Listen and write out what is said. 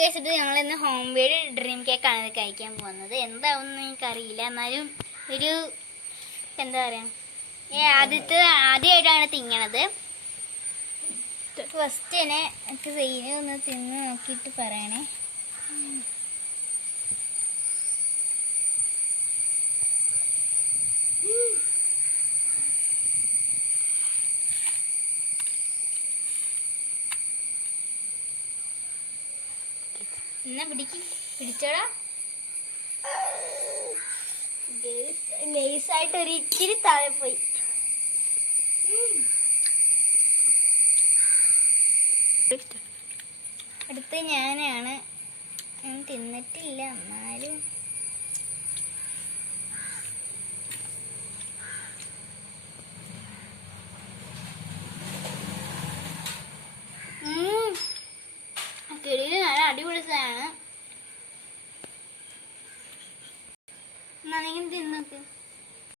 കേസിട്ട് ഞങ്ങൾ ഇന്ന് home made dream കേക്കാണ് കഴിക്കാൻ പോകുന്നത്. എന്താവുമെന്ന് എനിക്കറിയില്ല, എന്നാലും ഒരു എന്താ പറയാ, ആദ്യമായിട്ടാണ് തിന്നണത്. ഫസ്റ്റ് തന്നെ എനിക്ക് സെയിന് ഒന്ന് തിന്ന് നോക്കിയിട്ട് പറയണേ. എന്നാ പിടിച്ചോടാ. നൈസായിട്ട് ഒരു ഇച്ചിരി താഴെ പോയി. അടുത്ത് ഞാനാണ്. ഞാൻ തിന്നിട്ടില്ല, എന്നാലും കിളിയിൽ നല്ല അടിപൊളി സാധനമാണ്. എന്നാ നിങ്ങൾ തിന്നോക്ക്.